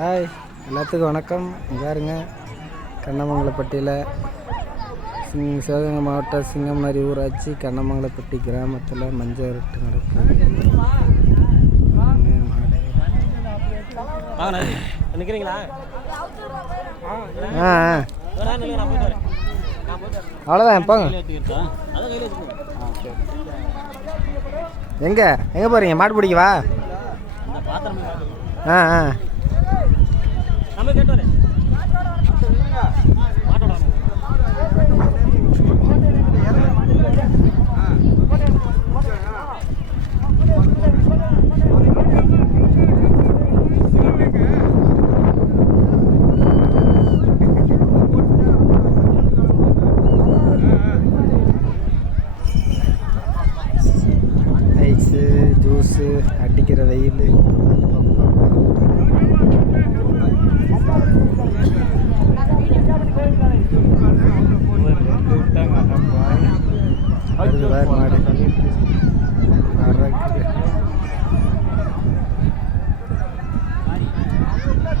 Hi எல்லாத்துக்கும் வணக்கம். பாருங்க கண்ணமங்கலப்பட்டியில் சிவகங்கை மாவட்டம் சிங்கம்நரி ஊராட்சி கண்ணமங்கலப்பட்டி கிராமத்தில் மஞ்சள் விரட்டு நடக்குது. அவ்வளோதான் போங்க. எங்கே போகிறீங்க? மாடு பிடிக்கவா? ஆ ஆ ஐஸு ஜூஸு அடிக்கிற வெயில். மாடு